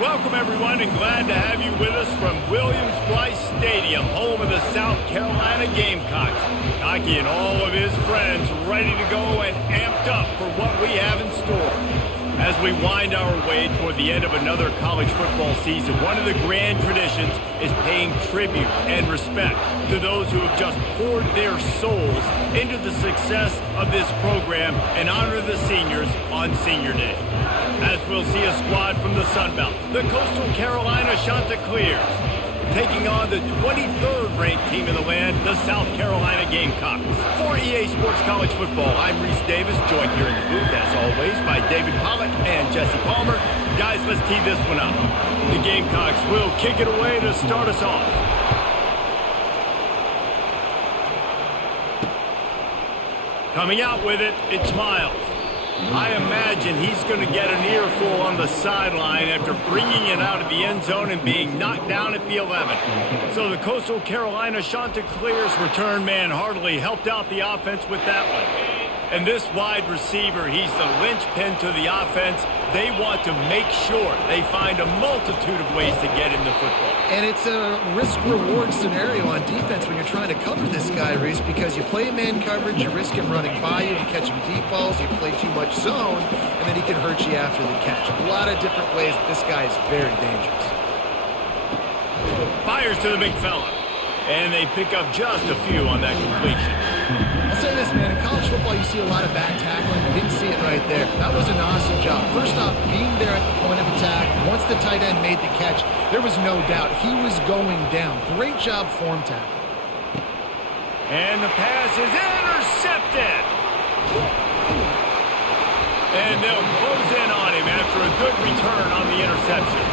Welcome, everyone, and glad to have you with us from Williams-Brice Stadium, home of the South Carolina Gamecocks. Cocky and all of his friends ready to go and amped up for what we have in store. As we wind our way toward the end of another college football season, one of the grand traditions is paying tribute and respect to those who have just poured their souls into the success of this program and honor the seniors on Senior Day. As we'll see a squad from the Sun Belt, the Coastal Carolina Chanticleers, taking on the 23rd ranked team in the land, the South Carolina Gamecocks. For EA Sports College Football, I'm Reese Davis, joined here in the booth, as always, by David Pollack and Jesse Palmer. Guys, let's tee this one up. The Gamecocks will kick it away to start us off. Coming out with it, it's Miles. I imagine he's going to get an earful on the sideline after bringing it out of the end zone and being knocked down at the 11. So the Coastal Carolina Chanticleers return man hardly helped out the offense with that one. And this wide receiver, he's the linchpin to the offense. They want to make sure they find a multitude of ways to get him the football. And it's a risk-reward scenario on defense when you're trying to cover this guy, Reese, because you play man coverage, you risk him running by you and catching deep balls, you play too much zone, and then he can hurt you after the catch. A lot of different ways. This guy is very dangerous. Fires to the big fella. And they pick up just a few on that completion. I'll say this, man. In college football, you see a lot of bad tackling. We didn't see it right there. That was an awesome job. First off, being there at the point of attack. Once the tight end made the catch, there was no doubt he was going down. Great job form tackle. And the pass is intercepted. And they'll close in on him after a good return on the interception.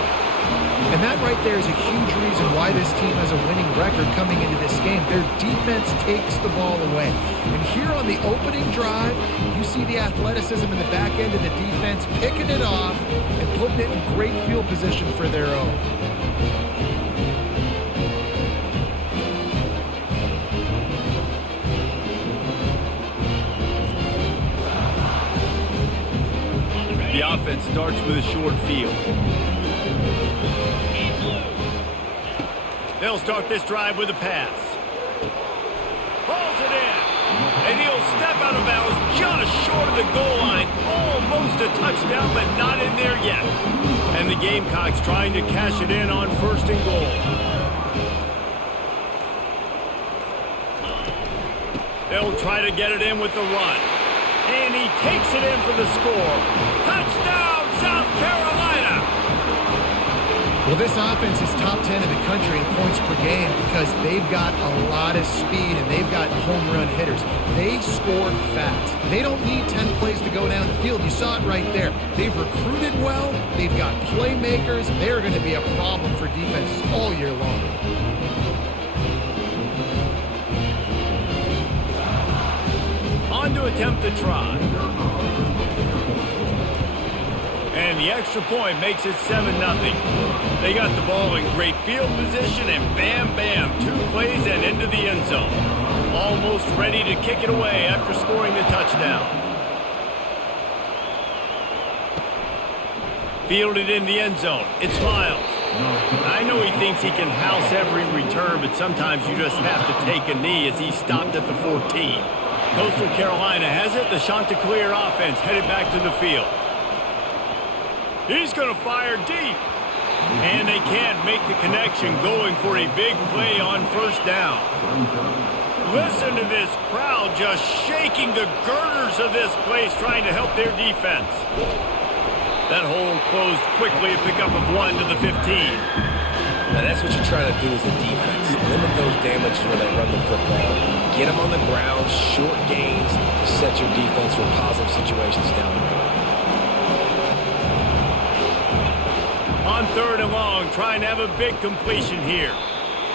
And that right there is a huge reason why this team has a winning record coming into this game. Their defense takes the ball away. And here on the opening drive, you see the athleticism in the back end of the defense picking it off and putting it in great field position for their own. The offense starts with a short field. They'll start this drive with a pass. Pulls it in. And he'll step out of bounds just short of the goal line. Almost a touchdown, but not in there yet. And the Gamecocks trying to cash it in on 1st and goal. They'll try to get it in with the run. And he takes it in for the score. Touchdown, South Carolina! Well, this offense is top 10 in the country in points per game because they've got a lot of speed and they've got home run hitters. They score fast. They don't need 10 plays to go down the field. You saw it right there. They've recruited well. They've got playmakers. They're going to be a problem for defenses all year long. On to attempt the try. And the extra point makes it 7-0. They got the ball in great field position, and bam, bam, 2 plays and into the end zone. Almost ready to kick it away after scoring the touchdown. Fielded in the end zone. It's Miles. I know he thinks he can house every return, but sometimes you just have to take a knee as he stopped at the 14. Coastal Carolina has it. The Chanticleer offense headed back to the field. He's going to fire deep. And they can't make the connection, going for a big play on 1st down. Listen to this crowd just shaking the girders of this place, trying to help their defense. That hole closed quickly, a pickup of 1 to the 15. Now that's what you're trying to do as a defense. Limit those damages when they run the football. Get them on the ground, short gains, to set your defense for positive situations down the road. On 3rd and long, trying to have a big completion here.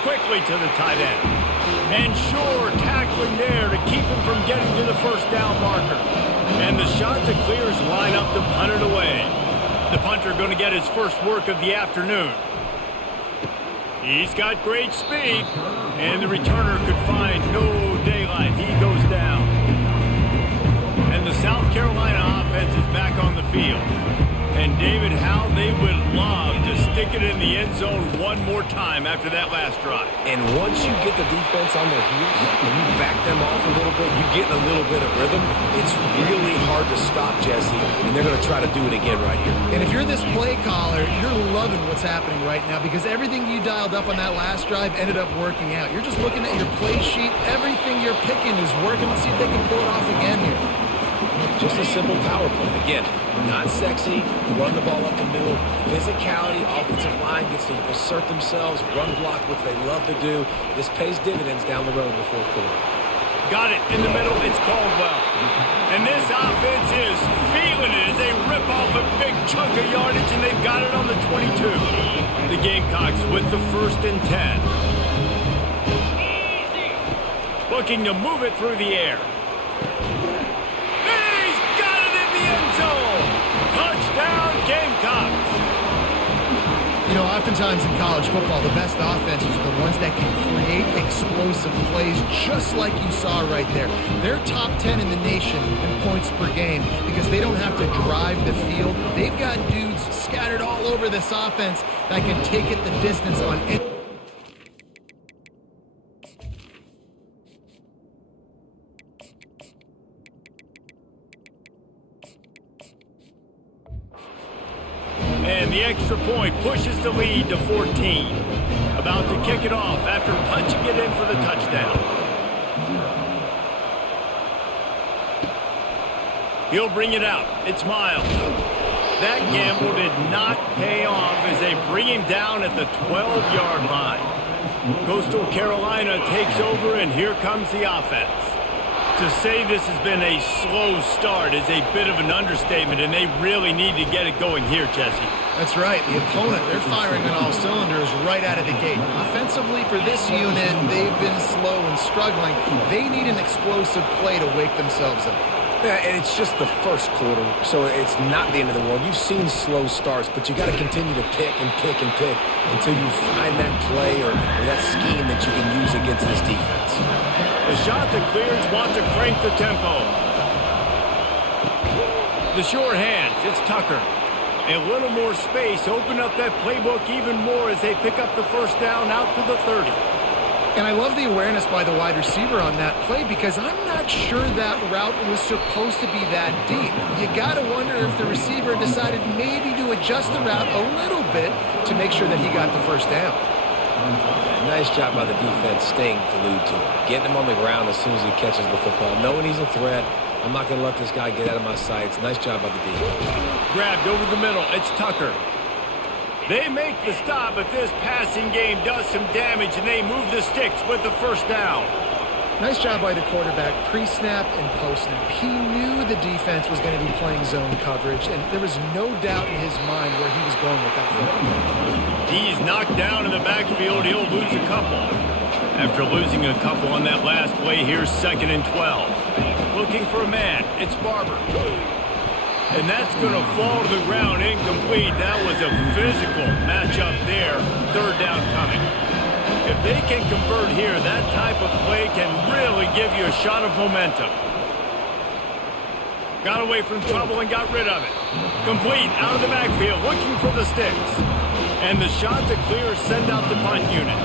Quickly to the tight end. And sure, tackling there to keep him from getting to the 1st down marker. And the Chanticleers line up to punt it away. The punter going to get his first work of the afternoon. He's got great speed, and the returner could find no daylight. He goes down. And the South Carolina offense is back on the field. And David, how they would love to stick it in the end zone one more time after that last drive. And once you get the defense on their heels and you back them off a little bit, you get in a little bit of rhythm, it's really hard to stop, Jesse, and they're going to try to do it again right here. And if you're this play caller, you're loving what's happening right now because everything you dialed up on that last drive ended up working out. You're just looking at your play sheet. Everything you're picking is working. Let's see if they can pull it off again here. Just a simple power play. Again, not sexy, run the ball up the middle, physicality, offensive line gets to assert themselves, run block, which they love to do. This pays dividends down the road in the fourth quarter. Got it in the middle. It's Caldwell. And this offense is feeling it as they rip off a big chunk of yardage, and they've got it on the 22. The Gamecocks with the 1st and 10. Looking to move it through the air. He's got it in the end zone. Touchdown, Gamecocks. You know, oftentimes in college football, the best offenses are the ones that can create explosive plays just like you saw right there. They're top 10 in the nation in points per game because they don't have to drive the field. They've got dudes scattered all over this offense that can take it the distance on any. And the extra point pushes the lead to 14. About to kick it off after punching it in for the touchdown. He'll bring it out. It's Miles. That gamble did not pay off as they bring him down at the 12-yard line. Coastal Carolina takes over, and here comes the offense. To say this has been a slow start is a bit of an understatement, and they really need to get it going here, Jesse. That's right. The opponent, they're firing on all cylinders right out of the gate. Offensively for this unit, they've been slow and struggling. They need an explosive play to wake themselves up. Yeah, and it's just the first quarter, so it's not the end of the world. You've seen slow starts, but you got to continue to pick and pick and pick until you find that play or that scheme that you can use against this defense. The shot that clears want to crank the tempo. The sure hands, it's Tucker. A little more space, open up that playbook even more as they pick up the first down out to the 30. And I love the awareness by the wide receiver on that play because I'm not sure that route was supposed to be that deep. You got to wonder if the receiver decided maybe to adjust the route a little bit to make sure that he got the first down. Nice job by the defense staying glued to him, getting him on the ground as soon as he catches the football, knowing he's a threat. I'm not going to let this guy get out of my sights. Nice job by the D. Grabbed over the middle. It's Tucker. They make the stop, but this passing game does some damage, and they move the sticks with the first down. Nice job by the quarterback, pre-snap and post-snap. He knew the defense was going to be playing zone coverage, and there was no doubt in his mind where he was going with that football. He's knocked down in the backfield. He'll lose a couple. After losing a couple on that last play, here's 2nd and 12. Looking for a man. It's Barber. And that's going to fall to the ground incomplete. That was a physical matchup there. 3rd down coming. If they can convert here, that type of play can really give you a shot of momentum. Got away from trouble and got rid of it. Complete out of the backfield, looking for the sticks. And the shot to clear send out the punt unit.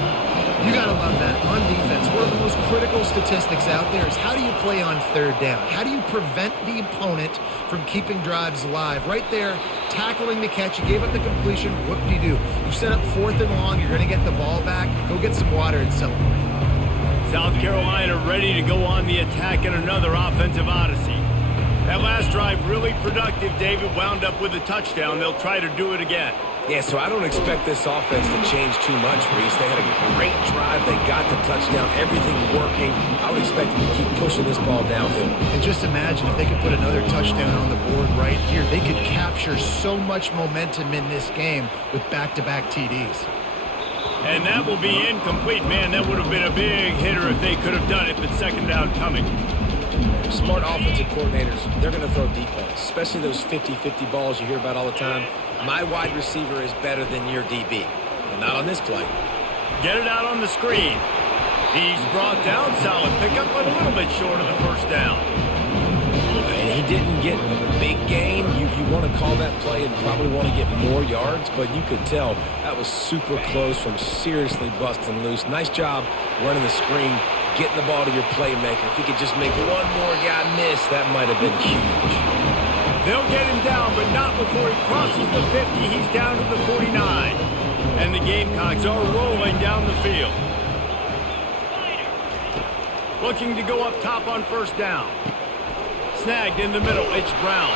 You got to love that. On defense, one of the most critical statistics out there is how do you play on 3rd down? How do you prevent the opponent from keeping drives alive? Right there, tackling the catch. You gave up the completion. What do? You set up 4th and long. You're going to get the ball back. Go get some water and celebrate. South Carolina ready to go on the attack in another offensive odyssey. That last drive really productive. David wound up with a touchdown. They'll try to do it again. Yeah, so I don't expect this offense to change too much, Reese. They had a great drive. They got the touchdown. Everything working. I would expect them to keep pushing this ball downhill. And just imagine if they could put another touchdown on the board right here. They could capture so much momentum in this game with back-to-back TDs. And that will be incomplete. Man, that would have been a big hitter if they could have done it, but 2nd down coming. Smart offensive coordinators, they're going to throw deep balls, especially those 50-50 balls you hear about all the time. My wide receiver is better than your DB. Well, not on this play. Get it out on the screen. He's brought down. Solid pickup, but a little bit short of the first down. And He didn't get a big gain. You want to call that play and probably want to get more yards, but you could tell that was super close from seriously busting loose. Nice job running the screen, getting the ball to your playmaker. If he could just make one more guy miss, that might have been huge. They'll get him down, but not before he crosses the 50. He's down to the 49. And the Gamecocks are rolling down the field. Looking to go up top on first down. Snagged in the middle, it's Brown.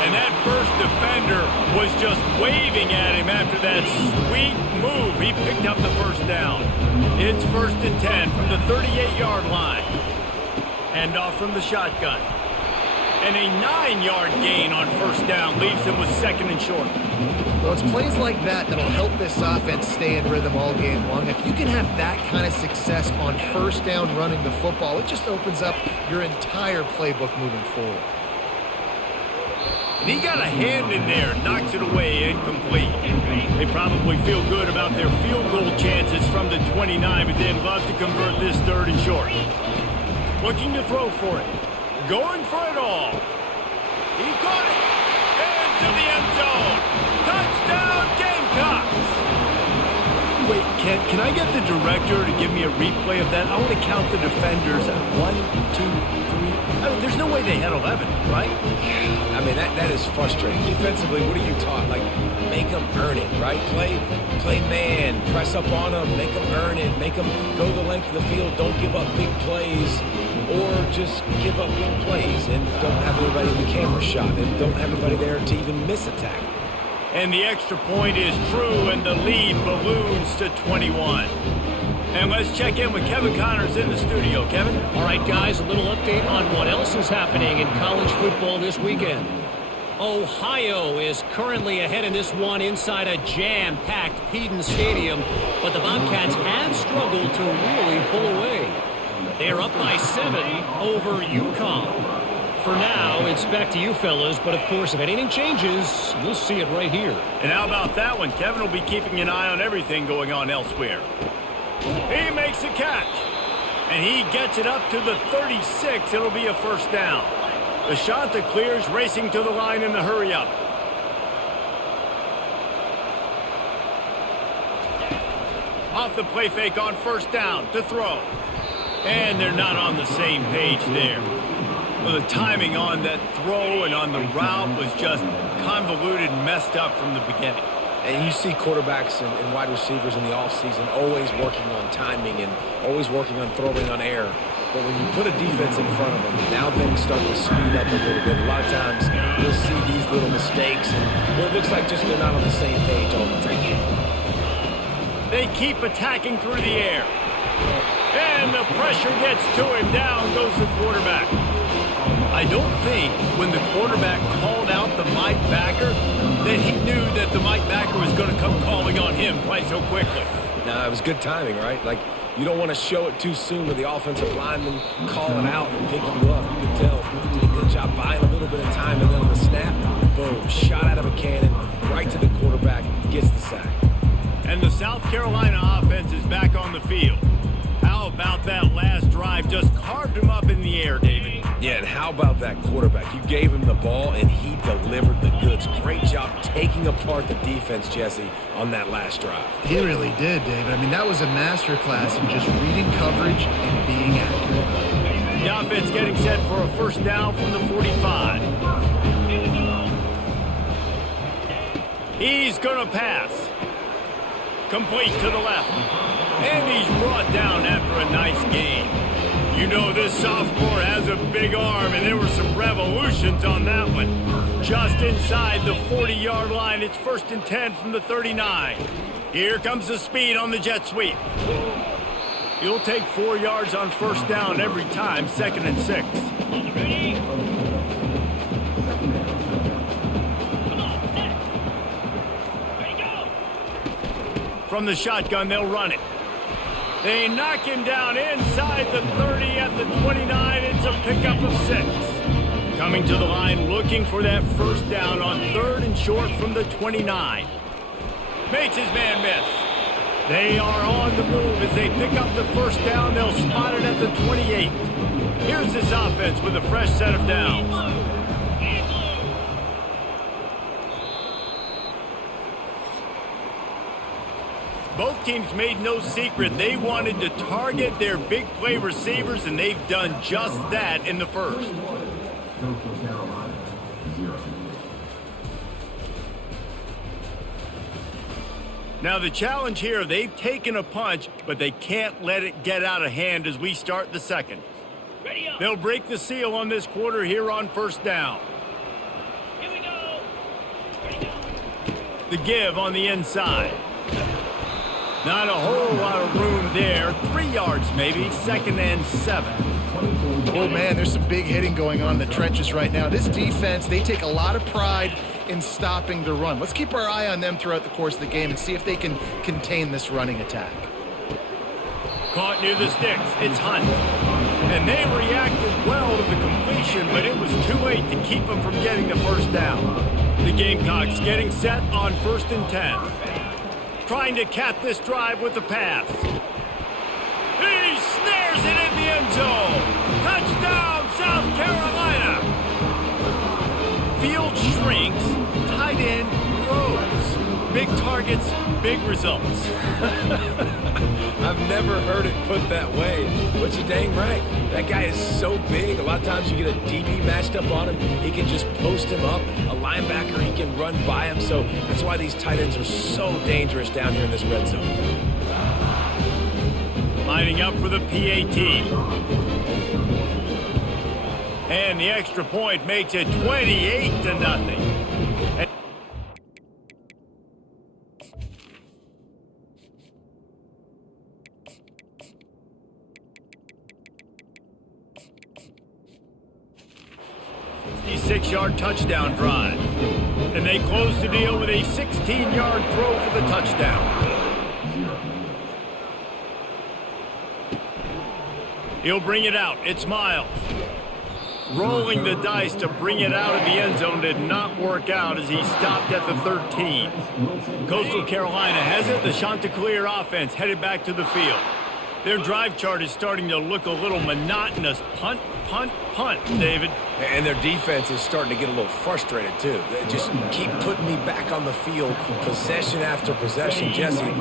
And that first defender was just waving at him after that sweet move. He picked up the first down. It's 1st and 10 from the 38-yard line. Hand off from the shotgun. And a 9-yard gain on first down leaves him with 2nd and short. Well, it's plays like that that'll help this offense stay in rhythm all game long. If you can have that kind of success on first down running the football, it just opens up your entire playbook moving forward. And he got a hand in there, knocks it away, incomplete. They probably feel good about their field goal chances from the 29, but they'd love to convert this 3rd and short. Looking to throw for it. Going for it all. He caught it. Into the end zone. Touchdown, Gamecocks. Wait, can I get the director to give me a replay of that? I want to count the defenders. 1, 2, 3. I mean, there's no way they had 11, right? I mean, that is frustrating. Defensively, what are you taught? Like, make them earn it, right? Play man, press up on them, make them earn it, make them go the length of the field, don't give up big plays, or just give up big plays and don't have everybody in the camera shot and don't have everybody there to even miss a tackle. And the extra point is true, and the lead balloons to 21. And let's check in with Kevin Connors in the studio. Kevin? All right, guys, a little update on what else is happening in college football this weekend. Ohio is currently ahead in this one inside a jam-packed Peden Stadium, but the Bobcats have struggled to really pull away. They are up by 7 over UConn. For now, it's back to you fellas, but of course, if anything changes, you'll see it right here. And how about that one? Kevin will be keeping an eye on everything going on elsewhere. He makes a catch, and he gets it up to the 36. It'll be a first down. The shot that clears, racing to the line in the hurry-up. Off the play fake on first down to throw. And they're not on the same page there. Well, the timing on that throw and on the route was just convoluted and messed up from the beginning. And you see quarterbacks and wide receivers in the offseason always working on timing and always working on throwing on air. But when you put a defense in front of them, now things start to speed up a little bit. A lot of times you'll see these little mistakes, and it looks like just they're not on the same page all the time. They keep attacking through the air. And the pressure gets to him. Down goes the quarterback. I don't think when the quarterback called out the Mike backer that he knew that the Mike backer was going to come calling on him quite so quickly. No, it was good timing, right? Like, you don't want to show it too soon with the offensive lineman calling out and pick you up. You can tell he did a good job buying a little bit of time, and then on the snap, boom, shot out of a cannon, right to the quarterback, gets the sack. And the South Carolina offense is back on the field. How about that last drive? Just carved him up in the air, David. Yeah, and how about that quarterback? You gave him the ball, and he delivered the goods. Great job taking apart the defense, Jesse, on that last drive. He really did, David. I mean, that was a masterclass in just reading coverage and being accurate. The offense getting set for a first down from the 45. He's going to pass. Complete to the left. And he's brought down after a nice gain. You know this sophomore has a big arm, and there were some revolutions on that one. Just inside the 40-yard line, it's 1st and 10 from the 39. Here comes the speed on the jet sweep. You'll take 4 yards on first down every time, 2nd and 6. From the shotgun, they'll run it. They knock him down inside the 30 at the 29. It's a pickup of 6. Coming to the line, looking for that first down on 3rd and short from the 29. Makes his man miss. They are on the move as they pick up the first down. They'll spot it at the 28. Here's this offense with a fresh set of downs. Both teams made no secret they wanted to target their big play receivers, and they've done just that in the first. Now the challenge here, they've taken a punch, but they can't let it get out of hand as we start the second. They'll break the seal on this quarter here on first down. Here we go. The give on the inside. Not a whole lot of room there. 3 yards maybe, 2nd and 7. Oh, man, there's some big hitting going on in the trenches right now. This defense, they take a lot of pride in stopping the run. Let's keep our eye on them throughout the course of the game and see if they can contain this running attack. Caught near the sticks. It's Hunt. And they reacted well to the completion, but it was too late to keep them from getting the first down. The Gamecocks getting set on 1st and 10. Trying to cap this drive with the pass. He snares it in the end zone. Touchdown, South Carolina. Field shrinks, tight end grows. Big targets, big results. I've never heard it put that way, but you're dang right. That guy is so big. A lot of times you get a DB matched up on him. He can just post him up. A linebacker, he can run by him. So that's why these tight ends are so dangerous down here in this red zone. Lining up for the PAT. And the extra point makes it 28-0. Six-yard touchdown drive. And they close the deal with a 16-yard throw for the touchdown. He'll bring it out. It's Miles. Rolling the dice to bring it out of the end zone did not work out as he stopped at the 13. Coastal Carolina has it. The Chanticleer offense headed back to the field. Their drive chart is starting to look a little monotonous. Punt, punt, punt, David. And their defense is starting to get a little frustrated, too. They just keep putting me back on the field, possession after possession. Jesse,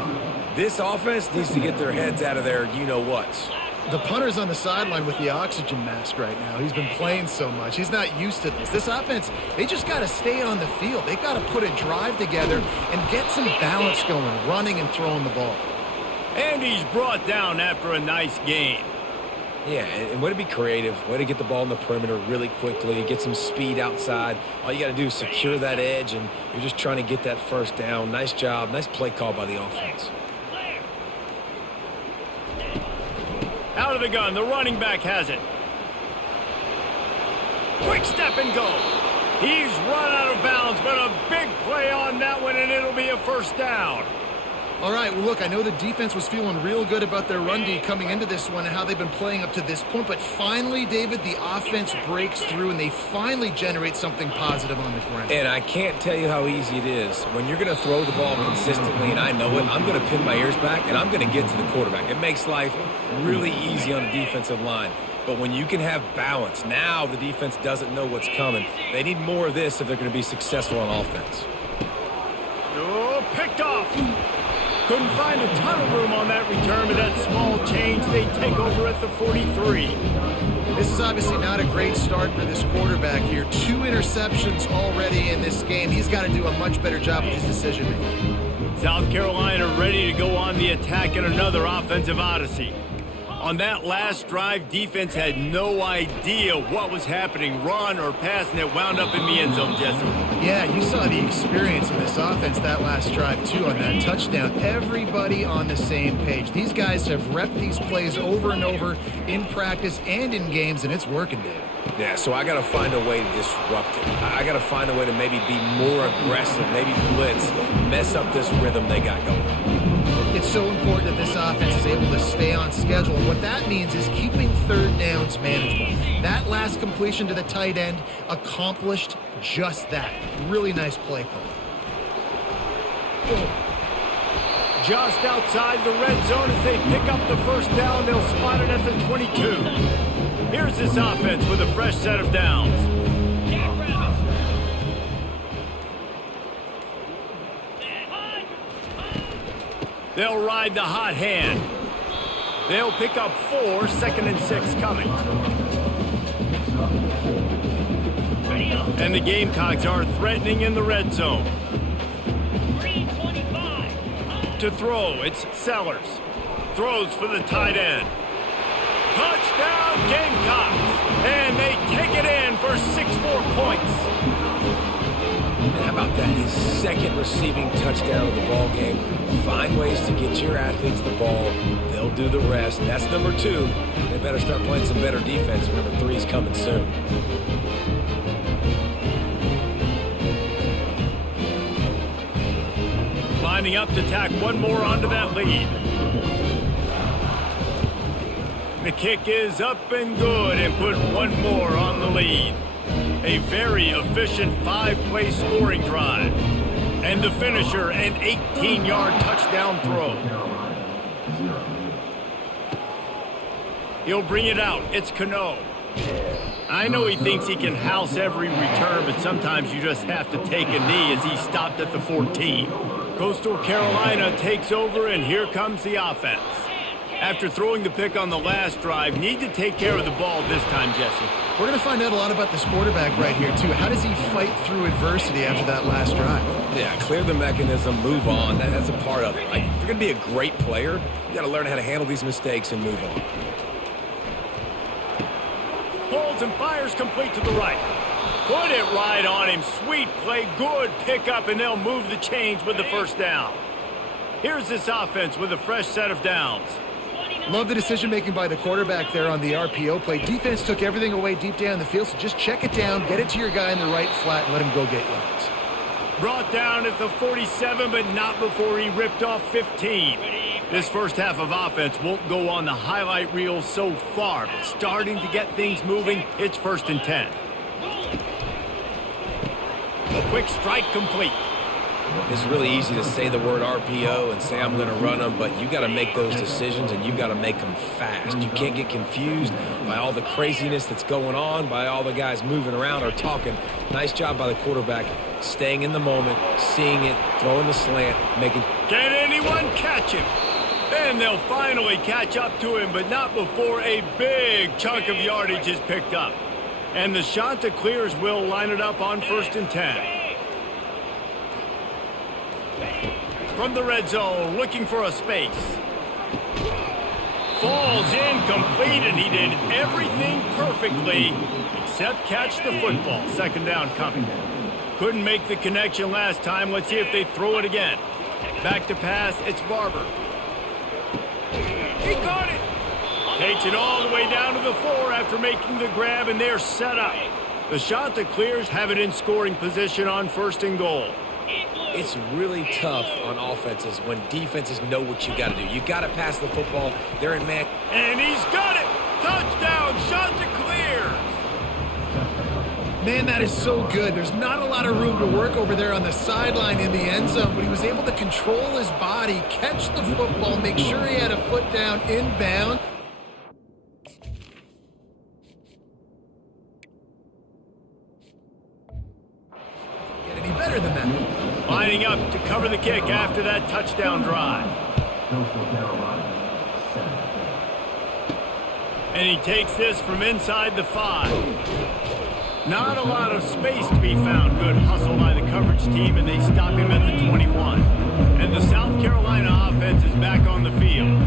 this offense needs to get their heads out of their you-know-whats. The punter's on the sideline with the oxygen mask right now. He's been playing so much. He's not used to this. This offense, they just got to stay on the field. They've got to put a drive together and get some balance going, running and throwing the ball. And he's brought down after a nice gain. Yeah, and way to be creative, way to get the ball in the perimeter really quickly, get some speed outside. All you got to do is secure that edge, and you're just trying to get that first down. Nice job, nice play call by the offense. Out of the gun, the running back has it. Quick step and go. He's run out of bounds, but a big play on that one, and it'll be a first down. All right, well, look, I know the defense was feeling real good about their run D coming into this one and how they've been playing up to this point, but finally, David, the offense breaks through and they finally generate something positive on the ground. And I can't tell you how easy it is. When you're going to throw the ball consistently, and I know it, I'm going to pin my ears back, and I'm going to get to the quarterback. It makes life really easy on the defensive line. But when you can have balance, now the defense doesn't know what's coming. They need more of this if they're going to be successful on offense. Oh, picked off. Couldn't find a ton of room on that return, but that small change, they take over at the 43. This is obviously not a great start for this quarterback here. 2 interceptions already in this game. He's got to do a much better job with his decision-making. South Carolina ready to go on the attack in another offensive odyssey. On that last drive, defense had no idea what was happening, run or pass, and it wound up in the end zone, Jesse. Yeah, you saw the experience in this offense that last drive, too, on that touchdown. Everybody on the same page. These guys have repped these plays over and over in practice and in games, and it's working, Dave. Yeah, so I got to find a way to disrupt it. I got to find a way to maybe be more aggressive, maybe blitz, mess up this rhythm they got going. It's so important that this offense is able to stay on schedule. What that means is keeping third downs manageable. That last completion to the tight end accomplished just that. Really nice play call. Just outside the red zone as they pick up the first down. They'll spot it at the 22. Here's this offense with a fresh set of downs. They'll ride the hot hand. They'll pick up 4, 2nd and 6 coming. And the Gamecocks are threatening in the red zone. To throw, it's Sellers. Throws for the tight end. Touchdown Gamecocks! And they take it in for 6 more points. And how about that? His 2nd receiving touchdown of the ball game. Find ways to get your athletes the ball. They'll do the rest. That's number 2. They better start playing some better defense. Number 3 is coming soon. Lining up to tack one more onto that lead. The kick is up and good and put one more on the lead. A very efficient 5-play scoring drive. And the finisher, an 18-yard touchdown throw. He'll bring it out. It's Cano. I know he thinks he can house every return, but sometimes you just have to take a knee as he stopped at the 14. Coastal Carolina takes over, and here comes the offense. After throwing the pick on the last drive, need to take care of the ball this time, Jesse. We're going to find out a lot about this quarterback right here, too. How does he fight through adversity after that last drive? Yeah, clear the mechanism, move on. That's a part of it. Like, if you're going to be a great player, you got to learn how to handle these mistakes and move on. Pulls and fires complete to the right. Put it right on him. Sweet play, good pickup, and they'll move the chains with the first down. Here's this offense with a fresh set of downs. Love the decision-making by the quarterback there on the RPO play. Defense took everything away deep down the field, so just check it down, get it to your guy in the right flat, and let him go get yards. Brought down at the 47, but not before he ripped off 15. This first half of offense won't go on the highlight reel so far, but starting to get things moving, it's 1st and 10. A quick strike complete. It's really easy to say the word RPO and say I'm going to run them, but you got to make those decisions and you got to make them fast. You can't get confused by all the craziness that's going on, by all the guys moving around or talking. Nice job by the quarterback, staying in the moment, seeing it, throwing the slant, making... Can anyone catch him? And they'll finally catch up to him, but not before a big chunk of yardage is picked up. And the Chanticleers will line it up on 1st and 10. From the red zone, looking for a space. Falls incomplete, and he did everything perfectly except catch the football. 2nd down coming. Couldn't make the connection last time. Let's see if they throw it again. Back to pass, it's Barber. He got it. Takes it all the way down to the 4 after making the grab, and they're set up. The Chanticleers have it in scoring position on 1st and goal. It's really tough on offenses when defenses know what you got to do. You got to pass the football. They're in man. And he's got it. Touchdown, Chanticleers. Man, that is so good. There's not a lot of room to work over there on the sideline in the end zone, but he was able to control his body, catch the football, make sure he had a foot down inbound. Get any better than that? Lining up to cover the kick after that touchdown drive. And he takes this from inside the 5. Not a lot of space to be found. Good hustle by the coverage team, and they stop him at the 21. And the South Carolina offense is back on the field.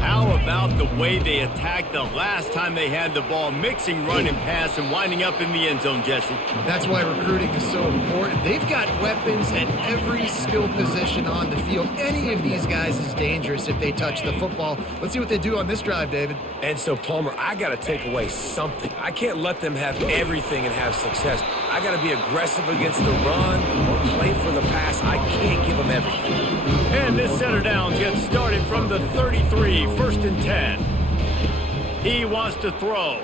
How about the way they attacked the last time they had the ball, mixing run and pass and winding up in the end zone, Jesse? That's why recruiting is so important. They've got weapons at every skill position on the field. Any of these guys is dangerous if they touch the football. Let's see what they do on this drive, David. And so, Palmer, I got to take away something. I can't let them have everything and have success. I got to be aggressive against the run or play for the pass. I can't give them everything. And this center down gets started from the 33, 1st and 10. He wants to throw.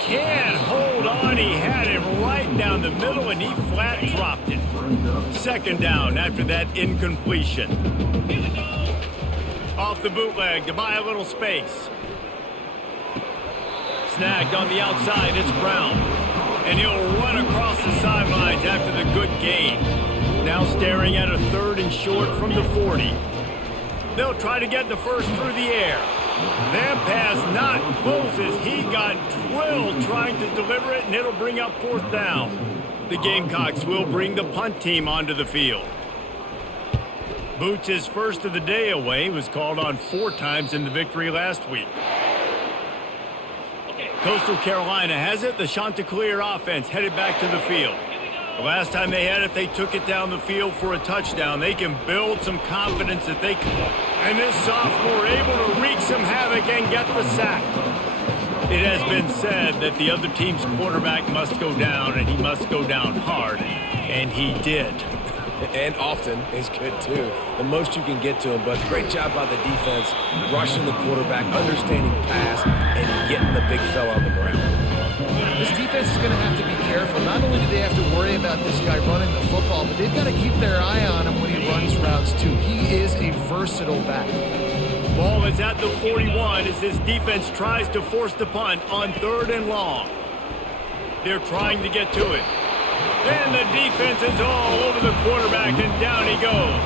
Can't hold on. He had him right down the middle, and he flat dropped it. 2nd down after that incompletion. Off the bootleg to buy a little space. snagged on the outside. It's Brown. And he'll run across the sidelines after the good gain. Now staring at a 3rd and short from the 40. They'll try to get the first through the air. That pass not close as he got drilled trying to deliver it, and it'll bring up 4th down. The Gamecocks will bring the punt team onto the field. Boots' first of the day away was called on 4 times in the victory last week. Coastal Carolina has it. The Chanticleer offense headed back to the field. The last time they had it, they took it down the field for a touchdown. They can build some confidence that they can. And this sophomore able to wreak some havoc and get the sack. It has been said that the other team's quarterback must go down, and he must go down hard. And he did. And often is good, too. The most you can get to him, but great job by the defense, rushing the quarterback, understanding pass, and getting the big fella on the ground. This defense is going to have to be careful. Not only do they have to worry about this guy running the football, but they've got to keep their eye on him when he runs routes, too. He is a versatile back. Ball is at the 41 as this defense tries to force the punt on 3rd and long. They're trying to get to it. And the defense is all over the quarterback, and down he goes.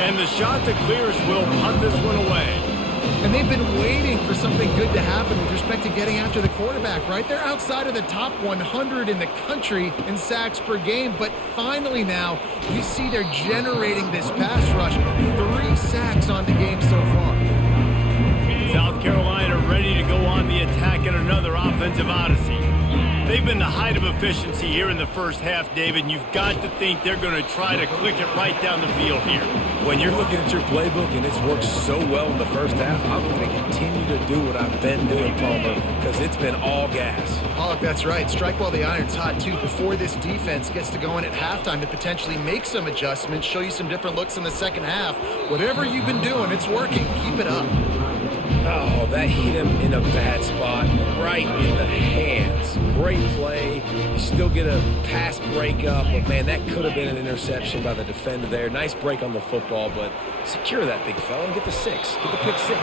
And the Chanticleers will punt this one away. And they've been waiting for something good to happen with respect to getting after the quarterback, right? They're outside of the top 100 in the country in sacks per game, but finally now we see they're generating this pass rush. 3 sacks on the game so far. South Carolina ready to go on the attack in another offensive odyssey. They've been the height of efficiency here in the first half, David, and you've got to think they're going to try to click it right down the field here. When you're looking at your playbook and it's worked so well in the first half, I'm going to continue to do what I've been doing, Palmer, because it's been all gas. Pollock, that's right. Strike while the iron's hot, too, before this defense gets to going at halftime to potentially make some adjustments, show you some different looks in the second half. Whatever you've been doing, it's working. Keep it up. Oh, that hit him in a bad spot, right in the hands. Great play. You still get a pass breakup, but man, that could have been an interception by the defender there. Nice break on the football, but secure that big fella and get the 6. Get the pick 6.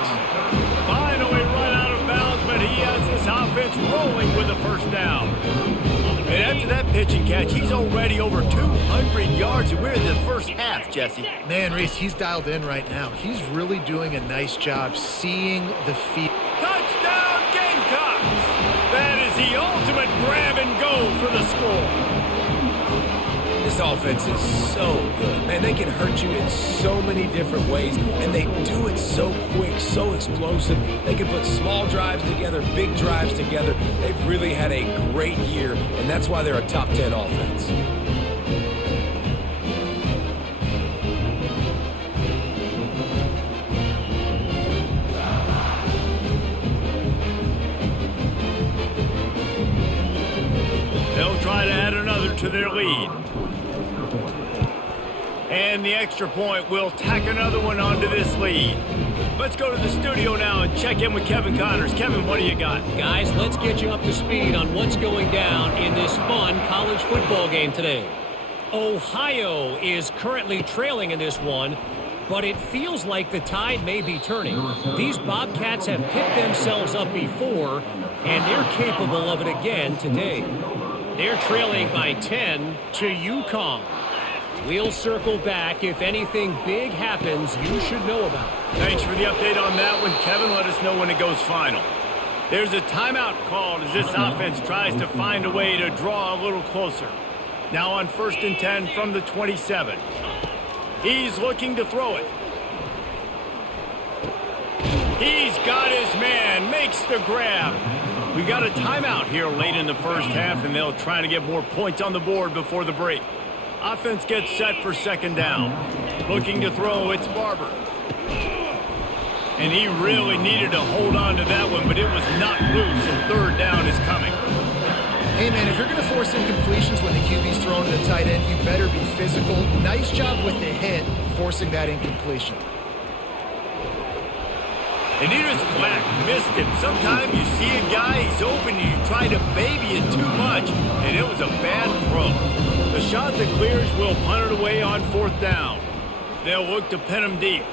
Finally run out of bounds, but he has this offense rolling with a 1st down. And after that pitch and catch, he's already over 200 yards, and we're in the first half, Jesse. Man, Reese, he's dialed in right now. He's really doing a nice job seeing the field. Touchdown, Gamecocks! That is the ultimate grab and go for the score. This offense is so good. Man, they can hurt you in so many different ways, and they do it so quick, so explosive. They can put small drives together, big drives together. They've really had a great year, and that's why they're a top 10 offense. They'll try to add another to their lead. And the extra point will tack another one onto this lead. Let's go to the studio now and check in with Kevin Connors. Kevin, what do you got? Guys, let's get you up to speed on what's going down in this fun college football game today. Ohio is currently trailing in this one, but it feels like the tide may be turning. These Bobcats have picked themselves up before, and they're capable of it again today. They're trailing by 10 to UConn. We'll circle back. If anything big happens, you should know about it. Thanks for the update on that one, Kevin. Let us know when it goes final. There's a timeout called as this offense tries to find a way to draw a little closer. Now on 1st and 10 from the 27. He's looking to throw it. He's got his man, makes the grab. We got a timeout here late in the first half, and they'll try to get more points on the board before the break. Offense gets set for 2nd down. Looking to throw, it's Barber. And he really needed to hold on to that one, but it was not loose, and 3rd down is coming. Hey, man, if you're going to force incompletions when the QB's throwing to the tight end, you better be physical. Nice job with the hit, forcing that incompletion. And he was flat, missed him. Sometimes you see a guy, he's open, and you try to baby it too much, and it was a bad throw. The Chanticleers will punt it away on 4th down. They'll look to pin him deep.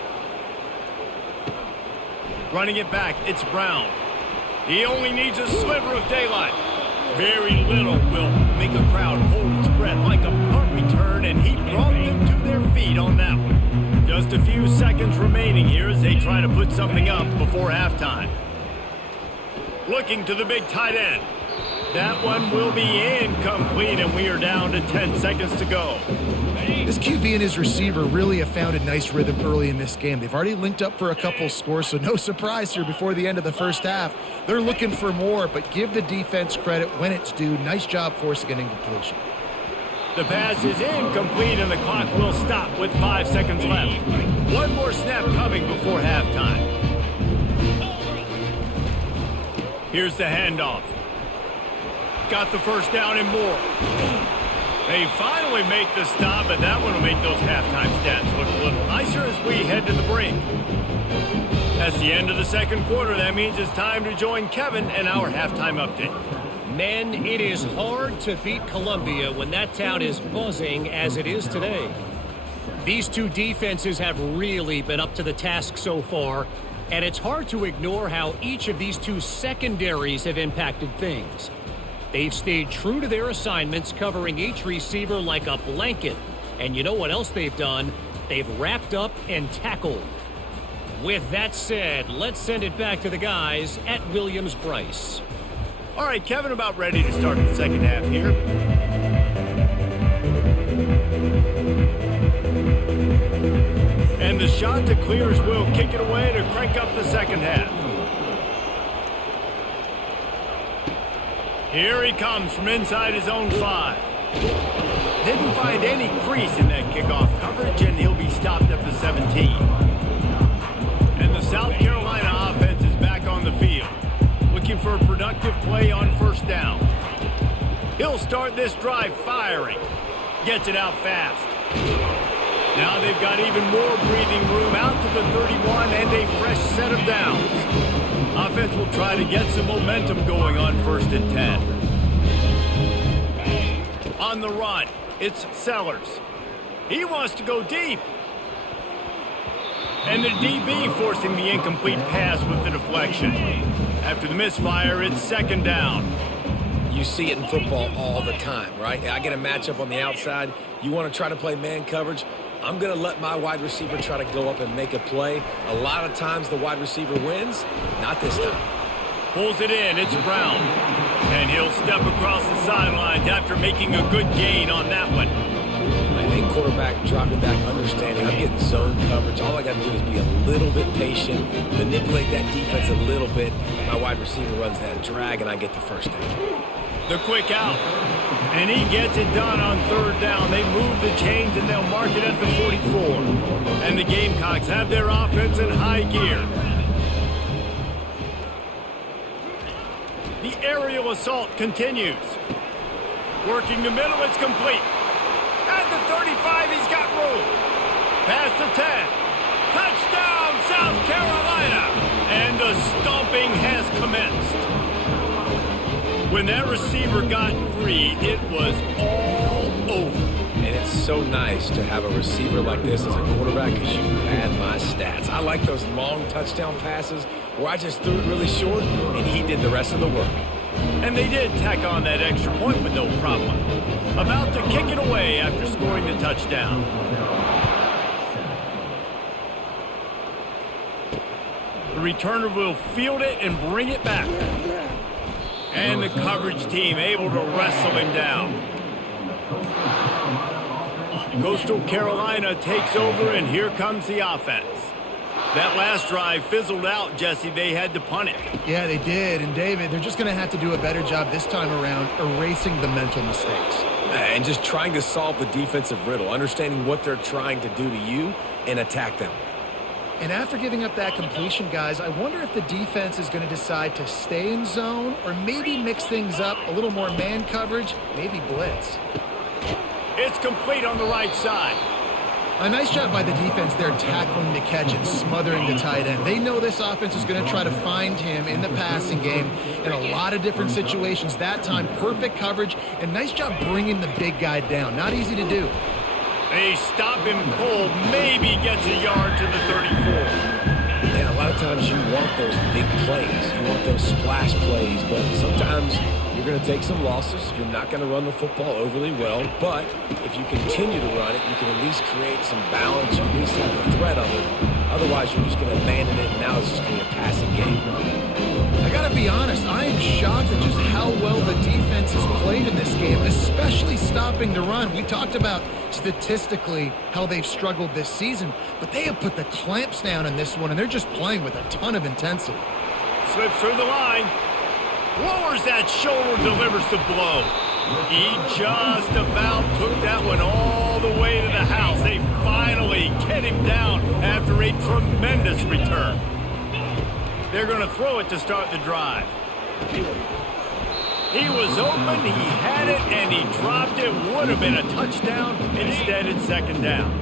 Running it back, it's Brown. He only needs a sliver of daylight. Very little will make a crowd hold its breath like a punt return, and he brought them to their feet on that one. Just a few seconds remaining here as they try to put something up before halftime. Looking to the big tight end. That one will be incomplete, and we are down to 10 seconds to go. This QB and his receiver really have found a nice rhythm early in this game. They've already linked up for a couple scores, so no surprise here before the end of the first half. They're looking for more, but give the defense credit when it's due. Nice job forcing an incompletion. The pass is incomplete, and the clock will stop with 5 seconds left. One more snap coming before halftime. Here's the handoff. Got the first down and more. They finally make the stop, but that one will make those halftime stats look a little nicer as we head to the break. That's the end of the second quarter. That means it's time to join Kevin and our halftime update. Men, it is hard to beat Columbia when that town is buzzing as it is today. These two defenses have really been up to the task so far, and it's hard to ignore how each of these two secondaries have impacted things. They've stayed true to their assignments, covering each receiver like a blanket. And you know what else they've done? They've wrapped up and tackled. With that said, let's send it back to the guys at Williams-Brice. All right, Kevin, about ready to start the second half here. And the shot to clears will kick it away to crank up the second half. Here he comes from inside his own 5. Didn't find any crease in that kickoff coverage, and he'll be stopped at the 17. And the South Carolina offense is back on the field, looking for a productive play on first down. He'll start this drive firing. Gets it out fast. Now they've got even more breathing room out to the 31 and a fresh set of downs. Offense will try to get some momentum going on first and 10. On the run, it's Sellers. He wants to go deep. And the DB forcing the incomplete pass with the deflection. After the misfire, it's second down. You see it in football all the time, right? I get a matchup on the outside. You want to try to play man coverage. I'm going to let my wide receiver try to go up and make a play. A lot of times the wide receiver wins. Not this time. Pulls it in. It's Brown. And he'll step across the sidelines after making a good gain on that one. I think quarterback dropping back, understanding I'm getting zone coverage. All I got to do is be a little bit patient, manipulate that defense a little bit. My wide receiver runs that drag, and I get the first down. The quick out. And he gets it done on third down. They move the chains, and they'll mark it at the 44. And the Gamecocks have their offense in high gear. The aerial assault continues. Working the middle, it's complete. At the 35, he's got room. Past the 10. Touchdown, South Carolina. And the stomping has commenced. When that receiver got free, it was all over. And it's so nice to have a receiver like this as a quarterback because you pad my stats. I like those long touchdown passes where I just threw it really short and he did the rest of the work. And they did tack on that extra point with no problem. About to kick it away after scoring the touchdown. The returner will field it and bring it back. And the coverage team able to wrestle him down. Coastal Carolina takes over, and here comes the offense. That last drive fizzled out, Jesse. They had to punt it. Yeah, they did. And, David, they're just going to have to do a better job this time around erasing the mental mistakes. And just trying to solve the defensive riddle, understanding what they're trying to do to you and attack them. And after giving up that completion, guys, I wonder if the defense is going to decide to stay in zone or maybe mix things up, a little more man coverage, maybe blitz. It's complete on the right side. A nice job by the defense there tackling the catch and smothering the tight end. They know this offense is going to try to find him in the passing game in a lot of different situations. That time, perfect coverage and nice job bringing the big guy down. Not easy to do. They stop him cold, maybe gets a yard to the 34. And a lot of times you want those big plays. You want those splash plays, but sometimes you're going to take some losses. You're not going to run the football overly well, but if you continue to run it, you can at least create some balance. You at least have the threat of it. Otherwise, you're just going to abandon it, and now it's just going to be a passing game. I got to be honest, I am shocked at just how well the defense has played in this game, especially stopping the run. We talked about statistically how they've struggled this season, but they have put the clamps down in this one, and they're just playing with a ton of intensity. Slips through the line. Lowers that shoulder, delivers the blow. He just about took that one all the way to the house. They finally get him down after a tremendous return. They're going to throw it to start the drive. He was open, he had it, and he dropped it. Would have been a touchdown. Instead, it's second down.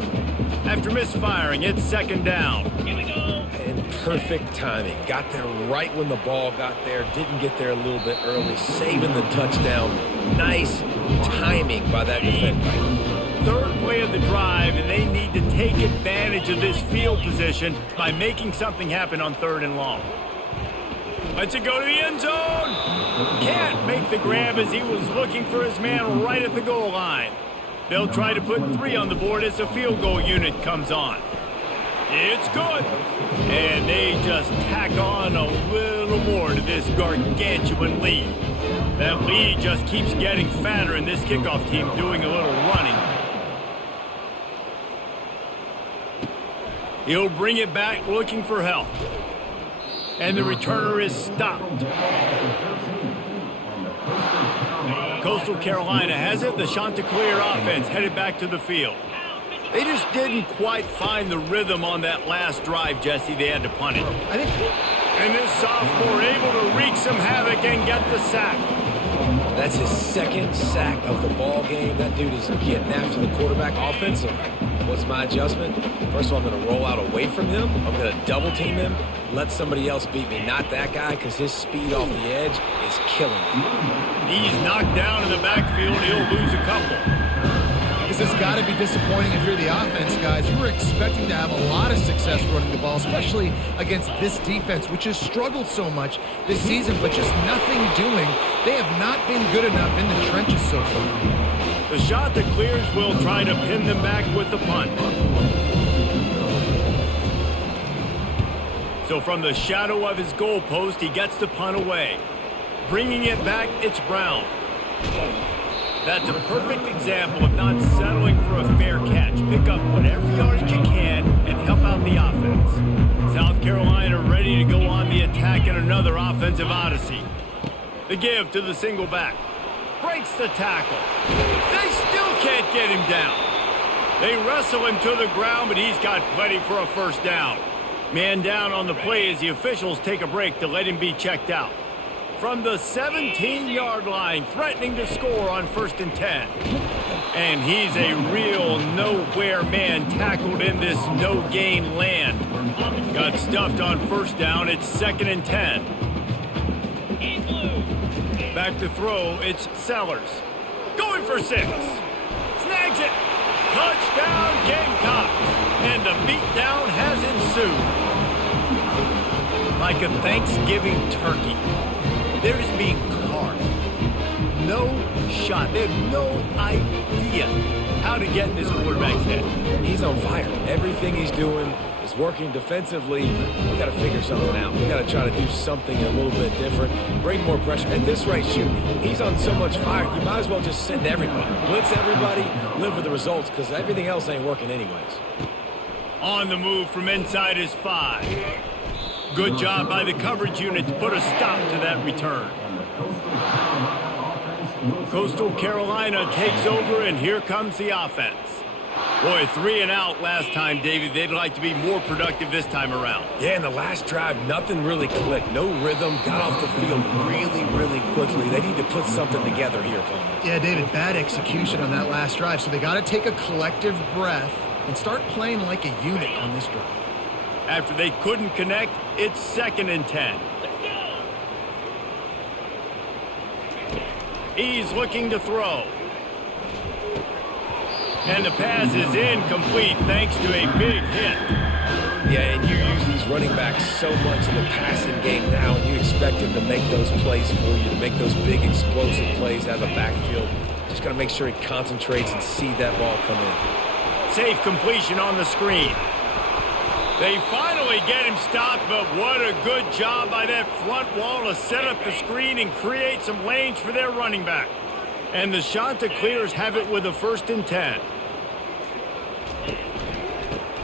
After misfiring, it's second down. And perfect timing. Got there right when the ball got there. Didn't get there a little bit early. Saving the touchdown. Nice timing by that defender. Third play of the drive, and they need to take advantage of this field position by making something happen on 3rd and long. Lets it go to the end zone. Can't make the grab as he was looking for his man right at the goal line. They'll try to put 3 on the board as the field goal unit comes on. It's good. And they just tack on a little more to this gargantuan lead. That lead just keeps getting fatter, and this kickoff team doing a little running. He'll bring it back looking for help. And the returner is stopped. Coastal Carolina has it. The Chanticleer offense headed back to the field. They just didn't quite find the rhythm on that last drive, Jesse. They had to punt it. And this sophomore able to wreak some havoc and get the sack. That's his 2nd sack of the ball game. That dude is getting after the quarterback offensively. What's my adjustment? First of all, I'm going to roll out away from him. I'm going to double team him. Let somebody else beat me, not that guy, because his speed off the edge is killing me. He's knocked down in the backfield. He'll lose a couple. This has got to be disappointing if you're the offense, guys. You were expecting to have a lot of success running the ball, especially against this defense, which has struggled so much this season, but just nothing doing. They have not been good enough in the trenches so far. The Chanticleers will try to pin them back with the punt. So from the shadow of his goalpost, he gets the punt away. Bringing it back, it's Brown. That's a perfect example of not settling for a fair catch. Pick up whatever yardage you can and help out the offense. South Carolina ready to go on the attack in another offensive odyssey. The give to the single back. Breaks the tackle. They still can't get him down. They wrestle him to the ground, but he's got plenty for a first down. Man down on the play as the officials take a break to let him be checked out. From the 17-yard line, threatening to score on 1st and 10. And he's a real nowhere man tackled in this no-gain land. Got stuffed on 1st down. It's 2nd and 10. Back to throw, it's Sellers. Going for 6. Snags it. Touchdown Gamecocks. And the beatdown has ensued. Like a Thanksgiving turkey. They're just being carved. No shot. They have no idea how to get in this quarterback's head. He's on fire. Everything he's doing is working defensively. We got to figure something out. We got to try to do something a little bit different. Bring more pressure. At this rate, shoot. He's on so much fire. You might as well just send everybody. Blitz everybody. Live with the results because everything else ain't working anyways. On the move from inside his 5. Good job by the coverage unit to put a stop to that return. Coastal Carolina takes over, and here comes the offense. Boy, 3 and out last time, David. They'd like to be more productive this time around. Yeah, in the last drive, nothing really clicked. No rhythm. Got off the field really, really quickly. They need to put something together here, Coleman. Yeah, David, bad execution on that last drive. So they got to take a collective breath and start playing like a unit on this drive. After they couldn't connect, it's 2nd and 10. He's looking to throw. And the pass is incomplete thanks to a big hit. Yeah, and you use these running backs so much in the passing game now, and you expect them to make those plays for you, to make those big explosive plays out of the backfield. Just got to make sure he concentrates and see that ball come in. Safe completion on the screen. They finally get him stopped, but what a good job by that front wall to set up the screen and create some lanes for their running back. And the Chanticleers have it with a 1st and 10.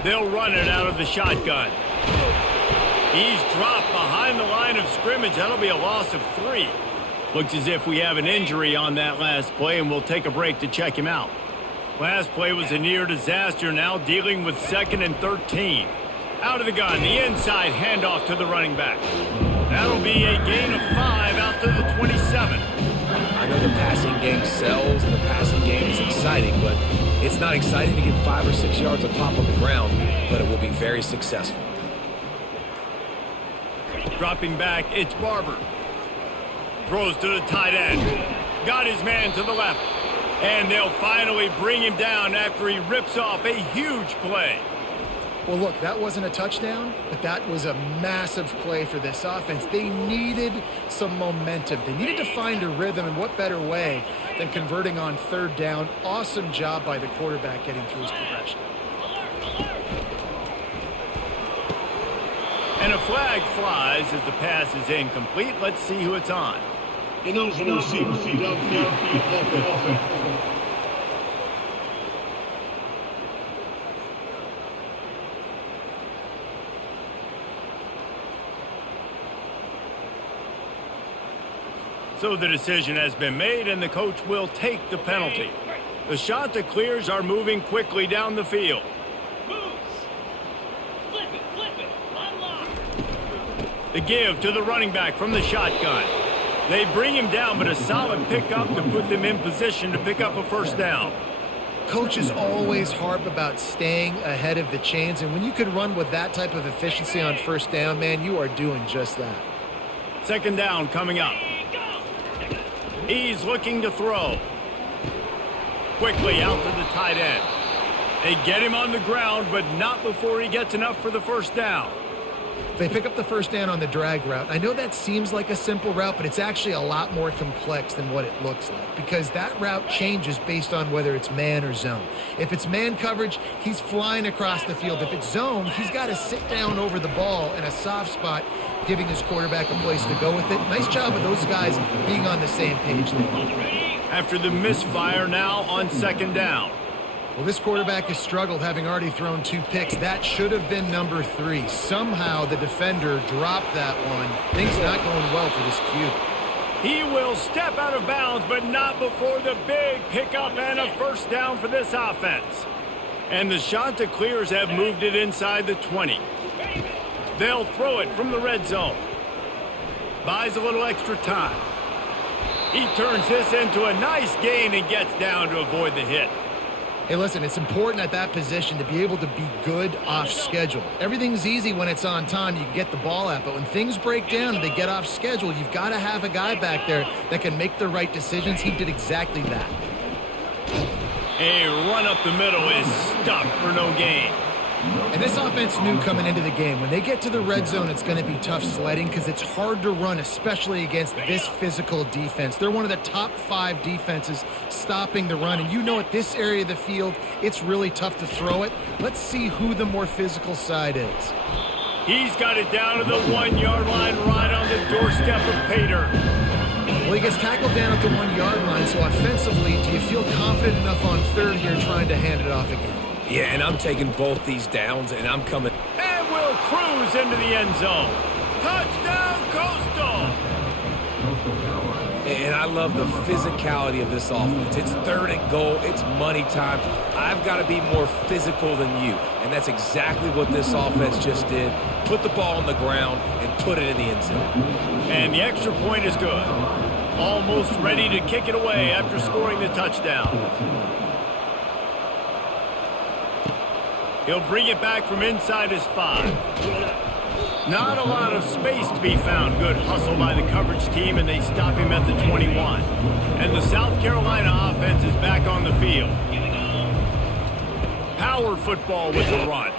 They'll run it out of the shotgun. He's dropped behind the line of scrimmage. That'll be a loss of 3. Looks as if we have an injury on that last play, and we'll take a break to check him out. Last play was a near disaster, now dealing with 2nd and 13. Out of the gun, the inside handoff to the running back. That'll be a gain of 5 out to the 27. I know the passing game sells and the passing game is exciting, but it's not exciting to get 5 or 6 yards of pop on the ground, but it will be very successful. Dropping back, it's Barber. Throws to the tight end. Got his man to the left. And they'll finally bring him down after he rips off a huge play. Well, look, that wasn't a touchdown, but that was a massive play for this offense. They needed some momentum. They needed to find a rhythm, and what better way than converting on 3rd down. Awesome job by the quarterback getting through his progression. And a flag flies as the pass is incomplete. Let's see who it's on. So the decision has been made, and the coach will take the penalty. The Chanticleers are moving quickly down the field. The give to the running back from the shotgun. They bring him down, but a solid pickup to put them in position to pick up a 1st down. Coaches always harp about staying ahead of the chains, and when you can run with that type of efficiency on 1st down, man, you are doing just that. 2nd down coming up. He's looking to throw. Quickly out to the tight end. They get him on the ground, but not before he gets enough for the 1st down. They pick up the 1st down on the drag route. I know that seems like a simple route, but it's actually a lot more complex than what it looks like, because that route changes based on whether it's man or zone. If it's man coverage, he's flying across the field. If it's zone, he's got to sit down over the ball in a soft spot, giving his quarterback a place to go with it. Nice job of those guys being on the same page there. After the misfire, now on 2nd down. Well, this quarterback has struggled, having already thrown 2 picks. That should have been number 3. Somehow the defender dropped that one. Things not going well for this Q. He will step out of bounds, but not before the big pickup and a 1st down for this offense. And the Chanticleers have moved it inside the 20. They'll throw it from the red zone. Buys a little extra time. He turns this into a nice gain and gets down to avoid the hit. Hey, listen, it's important at that position to be able to be good off schedule. Everything's easy when it's on time. You can get the ball out. But when things break down and they get off schedule, you've got to have a guy back there that can make the right decisions. He did exactly that. A run up the middle is stuffed for no gain. And this offense knew coming into the game, when they get to the red zone, it's going to be tough sledding because it's hard to run, especially against this physical defense. They're one of the top 5 defenses stopping the run. And you know at this area of the field, it's really tough to throw it. Let's see who the more physical side is. He's got it down to the 1-yard line right on the doorstep of Pater. Well, he gets tackled down at the 1-yard line, so offensively, do you feel confident enough on 3rd here trying to hand it off again? Yeah, and I'm taking both these downs, and I'm coming. And we'll cruise into the end zone. Touchdown, Coastal! And I love the physicality of this offense. It's 3rd and goal. It's money time. I've got to be more physical than you. And that's exactly what this offense just did. Put the ball on the ground and put it in the end zone. And the extra point is good. Almost ready to kick it away after scoring the touchdown. He'll bring it back from inside his 5. Not a lot of space to be found. Good hustle by the coverage team, and they stop him at the 21. And the South Carolina offense is back on the field. Power football with the run.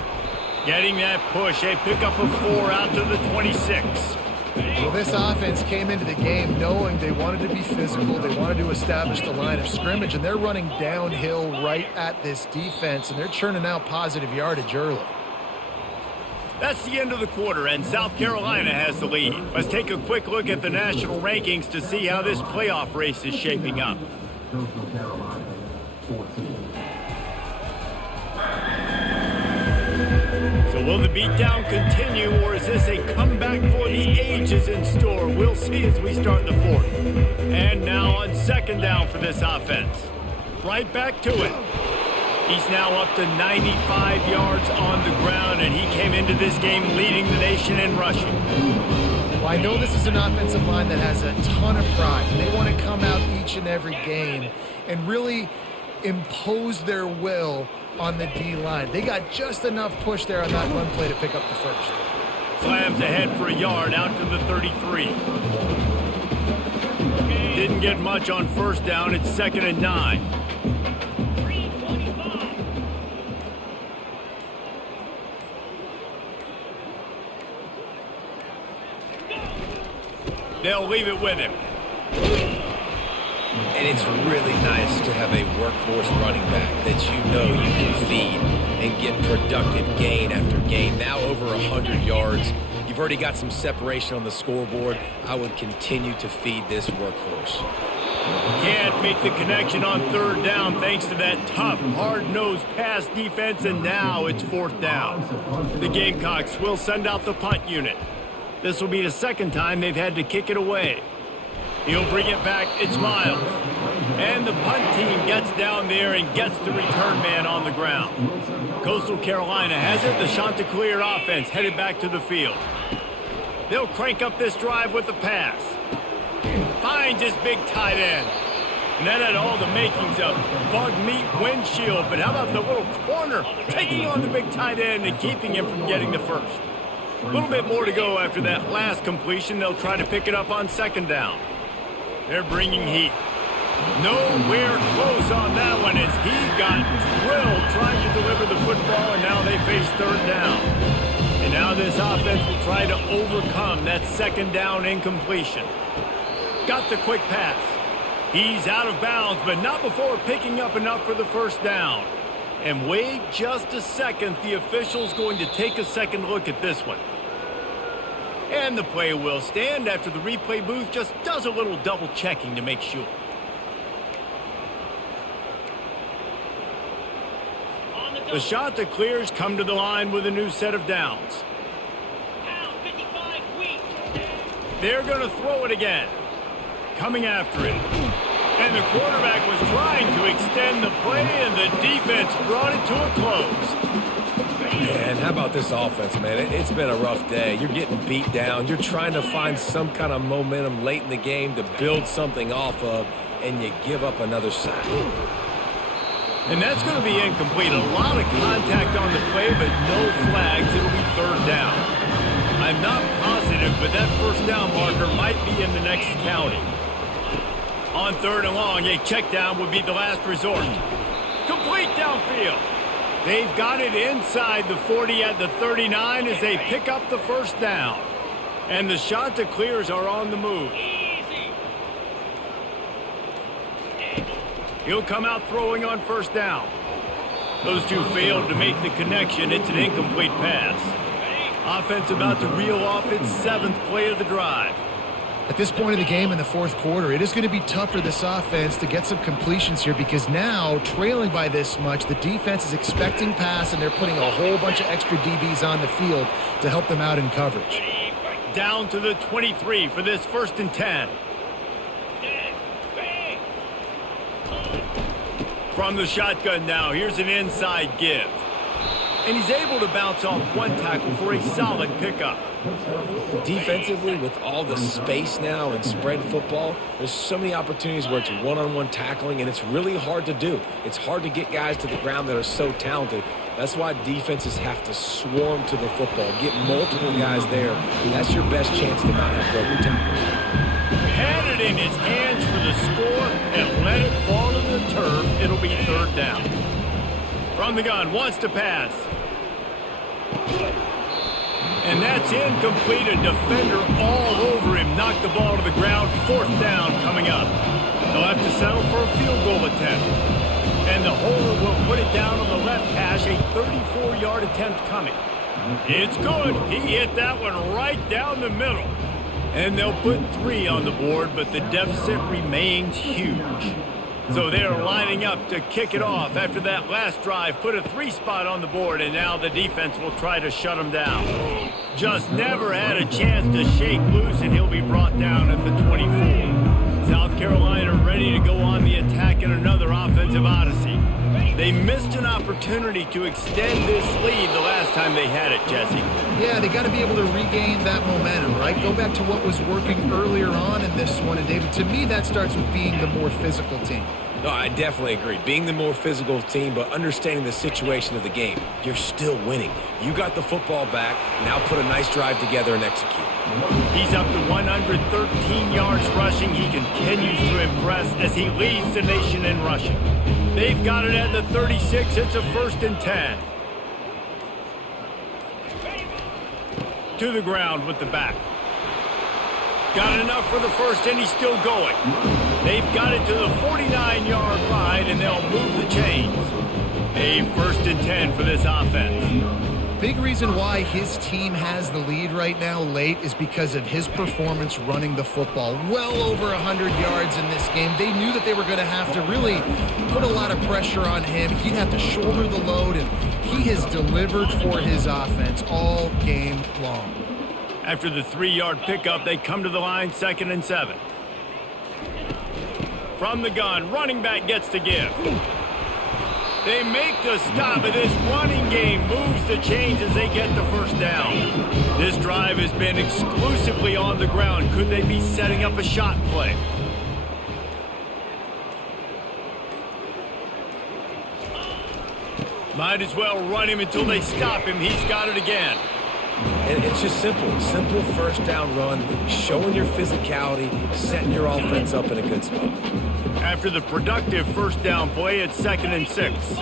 Getting that push, a pickup of 4 out to the 26. Well, this offense came into the game knowing they wanted to be physical. They wanted to establish the line of scrimmage, and they're running downhill right at this defense, and they're churning out positive yardage early. That's the end of the quarter, and South Carolina has the lead. Let's take a quick look at the national rankings to see how this playoff race is shaping up. So will the beatdown continue, or is this a comeback for the ages in store? We'll see as we start the fourth. And now on second down for this offense. Right back to it. He's now up to 95 yards on the ground, and he came into this game leading the nation in rushing. Well, I know this is an offensive line that has a ton of pride. They want to come out each and every game and really impose their will on the D-line. They got just enough push there on that run play to pick up the first. Slams ahead for a yard out to the 33. Didn't get much on first down. It's 2nd and 9. They'll leave it with him. And it's really nice to have a workhorse running back that you know you can feed and get productive gain after gain. Now over 100 yards. You've already got some separation on the scoreboard. I would continue to feed this workhorse. Can't make the connection on third down thanks to that tough, hard-nosed pass defense, and now it's 4th down. The Gamecocks will send out the punt unit. This will be the second time they've had to kick it away. He'll bring it back. It's Miles. And the punt team gets down there and gets the return man on the ground. Coastal Carolina has it. The Chanticleer offense headed back to the field. They'll crank up this drive with the pass. Finds his big tight end. And that had all the makings of bug meat windshield. But how about the little corner taking on the big tight end and keeping him from getting the first? A little bit more to go after that last completion. They'll try to pick it up on second down. They're bringing heat. Nowhere close on that one as he got drilled trying to deliver the football, and now they face third down. And now this offense will try to overcome that second down incompletion. Got the quick pass. He's out of bounds, but not before picking up enough for the first down. And wait just a second. The official's going to take a second look at this one. And the play will stand after the replay booth just does a little double checking to make sure. The Chanticleers come to the line with a new set of downs. They're going to throw it again. Coming after it. And the quarterback was trying to extend the play, and the defense brought it to a close. Man, how about this offense, man? It's been a rough day. You're getting beat down. You're trying to find some kind of momentum late in the game to build something off of, and you give up another sack. And that's going to be incomplete. A lot of contact on the play, but no flags. It'll be third down. I'm not positive, but that first down marker might be in the next county. On third and long, a check down would be the last resort. Complete downfield. They've got it inside the 40 at the 39 as they pick up the first down. And the Chanticleers are on the move. He'll come out throwing on first down. Those two failed to make the connection. It's an incomplete pass. Offense about to reel off its 7th play of the drive. At this point of the game in the fourth quarter, it is going to be tough for this offense to get some completions here because now, trailing by this much, the defense is expecting pass, and they're putting a whole bunch of extra DBs on the field to help them out in coverage. Down to the 23 for this 1st and 10. From the shotgun now, here's an inside give. And he's able to bounce off one tackle for a solid pickup. Defensively, with all the space now and spread football, there's so many opportunities where it's one-on-one tackling, and it's really hard to do. It's hard to get guys to the ground that are so talented. That's why defenses have to swarm to the football, get multiple guys there. That's your best chance to not have broken tackles. Had it in his hands for the score and let it fall to the turf. It'll be third down. From the gun, wants to pass. And that's incomplete. A defender all over him. Knocked the ball to the ground. 4th down coming up. They'll have to settle for a field goal attempt. And the holder will put it down on the left hash. A 34-yard attempt coming. It's good. He hit that one right down the middle. And they'll put 3 on the board, but the deficit remains huge. So they're lining up to kick it off after that last drive. Put a 3 spot on the board, and now the defense will try to shut him down. Just never had a chance to shake loose, and he'll be brought down at the 24. South Carolina ready to go on the attack in another offensive odyssey. They missed an opportunity to extend this lead the last time they had it, Jesse. Yeah, they got to be able to regain that momentum, right? Go back to what was working earlier on in this one. And, David, to me, that starts with being the more physical team. No, I definitely agree. Being the more physical team, but understanding the situation of the game. You're still winning. You got the football back. Now put a nice drive together and execute. He's up to 113 yards rushing. He continues to impress as he leads the nation in rushing. They've got it at the 36. It's a 1st and 10. To the ground with the back. Got enough for the first, and he's still going. They've got it to the 49-yard line, and they'll move the chains. A 1st and 10 for this offense. Big reason why his team has the lead right now late is because of his performance running the football. Well over 100 yards in this game. They knew that they were going to have to really put a lot of pressure on him. He'd have to shoulder the load, and he has delivered for his offense all game long. After the 3-yard pickup, they come to the line, 2nd and 7. From the gun, running back gets to give. They make the stop, and this running game moves the chains as they get the 1st down. This drive has been exclusively on the ground. Could they be setting up a shot play? Might as well run him until they stop him. He's got it again. And it's just simple. Simple 1st down run, showing your physicality, setting your offense up in a good spot. After the productive 1st down play, it's 2nd and 6.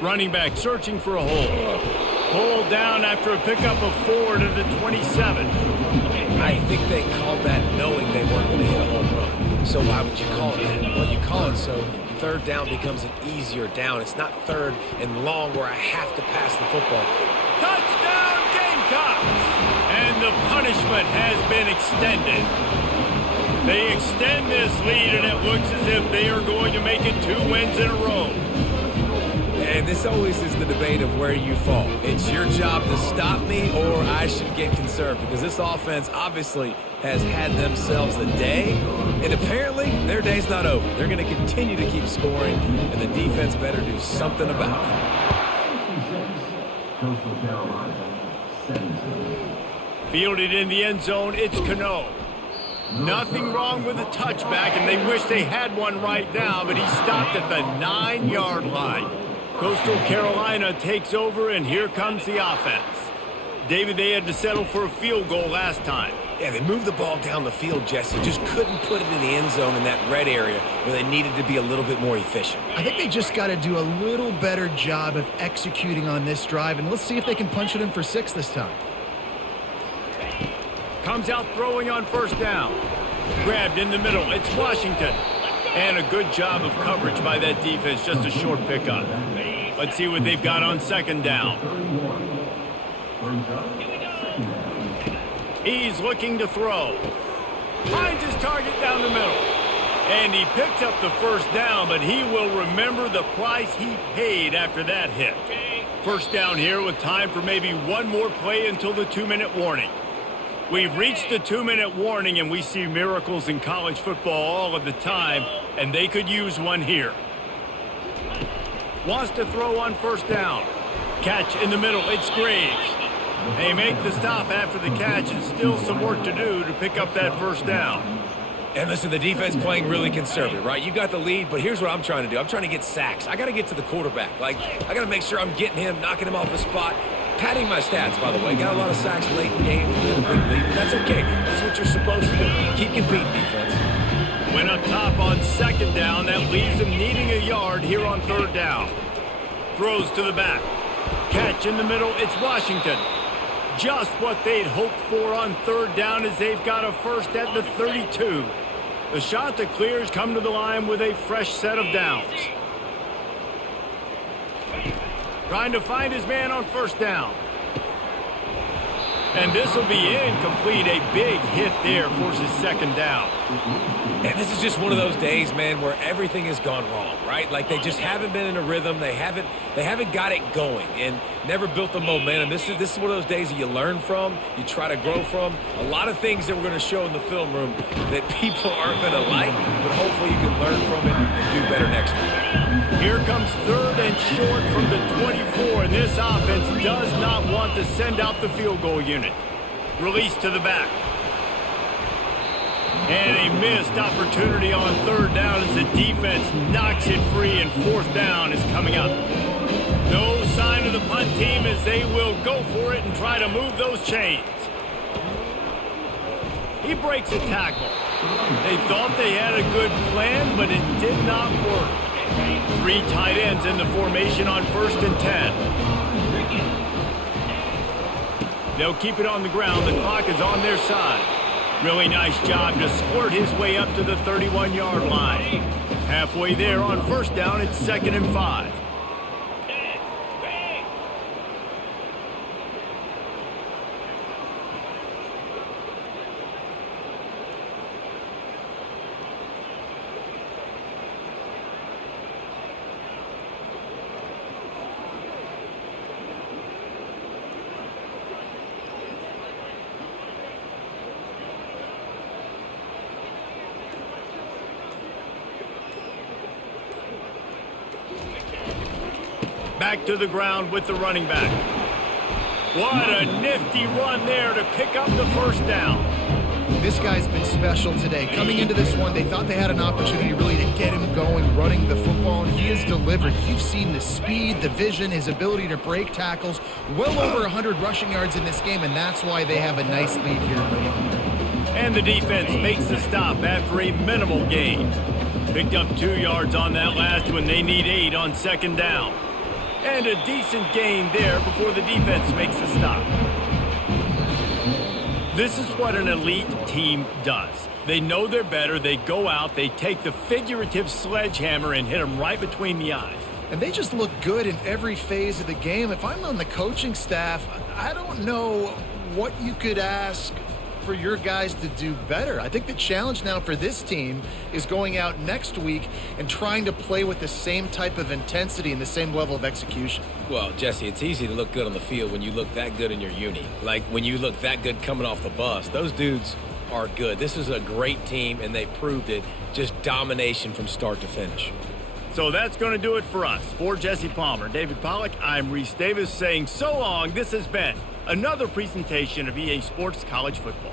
Running back searching for a hole. Pulled down after a pickup of 4 to the 27. I think they called that knowing they weren't going to hit a home run. So why would you call it that? Well, you call it so 3rd down becomes an easier down. It's not 3rd and long where I have to pass the football. Touchdown Gamecocks! And the punishment has been extended. They extend this lead, and it looks as if they are going to make it 2 wins in a row. And this always is the debate of where you fall. It's your job to stop me, or I should get conserved, because this offense obviously has had themselves a day, and apparently their day's not over. They're going to continue to keep scoring, and the defense better do something about it. Fielded in the end zone, it's Cano. Nothing wrong with the touchback, and they wish they had one right now, but he stopped at the 9-yard line. Coastal Carolina takes over, and here comes the offense. David, they had to settle for a field goal last time. Yeah, they moved the ball down the field, Jesse. Just couldn't put it in the end zone in that red area where they needed to be a little bit more efficient. I think they just got to do a little better job of executing on this drive, and let's see if they can punch it in for 6 this time. Comes out throwing on 1st down. Grabbed in the middle. It's Washington. And a good job of coverage by that defense. Just a short pickup. Let's see what they've got on 2nd down. He's looking to throw. Finds his target down the middle. And he picks up the 1st down, but he will remember the price he paid after that hit. 1st down here with time for maybe one more play until the 2-minute warning. We've reached the 2-minute warning, and we see miracles in college football all of the time, and they could use one here. Wants to throw on 1st down. Catch in the middle. It's Graves. They make the stop after the catch, and still some work to do to pick up that 1st down. And listen, the defense playing really conservative, right? You got the lead, but here's what I'm trying to do. I'm trying to get sacks. I got to get to the quarterback. I got to make sure I'm getting him, knocking him off the spot. Padding my stats, by the way. Got a lot of sacks late in games. That's okay. That's what you're supposed to do. Keep competing, defense. Went up top on second down. That leaves him needing a yard here on third down. Throws to the back. Catch in the middle. It's Washington. Just what they'd hoped for on third down as they've got a first at the 32. The shot that clears come to the line with a fresh set of downs. Trying to find his man on first down. And this will be incomplete. A big hit there forces second down. And this is just one of those days, man, where everything has gone wrong, right? Like they just haven't been in a rhythm. They haven't got it going and never built the momentum. This is one of those days that you learn from, you try to grow from. A lot of things that we're going to show in the film room that people aren't going to like, but hopefully you can learn from it and do better next week. Here comes third and short from the 24, and this offense does not want to send out the field goal unit. Release to the back. And a missed opportunity on third down as the defense knocks it free, and fourth down is coming up. No sign of the punt team as they will go for it and try to move those chains. He breaks a tackle. They thought they had a good plan, but it did not work. 3 tight ends in the formation on 1st and 10. They'll keep it on the ground. The clock is on their side. Really nice job to squirt his way up to the 31-yard line. Halfway there on first down, it's 2nd and 5. Back to the ground with the running back. What a nifty run there to pick up the first down. This guy's been special today. Coming into this one, they thought they had an opportunity really to get him going, running the football, and he has delivered. You've seen the speed, the vision, his ability to break tackles. Well over 100 rushing yards in this game, and that's why they have a nice lead here late. And the defense makes the stop after a minimal gain. Picked up 2 yards on that last one. They need 8 on second down. And a decent gain there before the defense makes a stop. This is what an elite team does. They know they're better. They go out. They take the figurative sledgehammer and hit them right between the eyes. And they just look good in every phase of the game. If I'm on the coaching staff, I don't know what you could ask for your guys to do better. I think the challenge now for this team is going out next week and trying to play with the same type of intensity and the same level of execution. Well, Jesse, it's easy to look good on the field when you look that good in your uni. Like when you look that good coming off the bus. Those dudes are good. This is a great team, and they proved it. Just domination from start to finish. So that's going to do it for us. For Jesse Palmer, David Pollack, I'm Reese Davis saying so long. This has been another presentation of EA Sports College Football.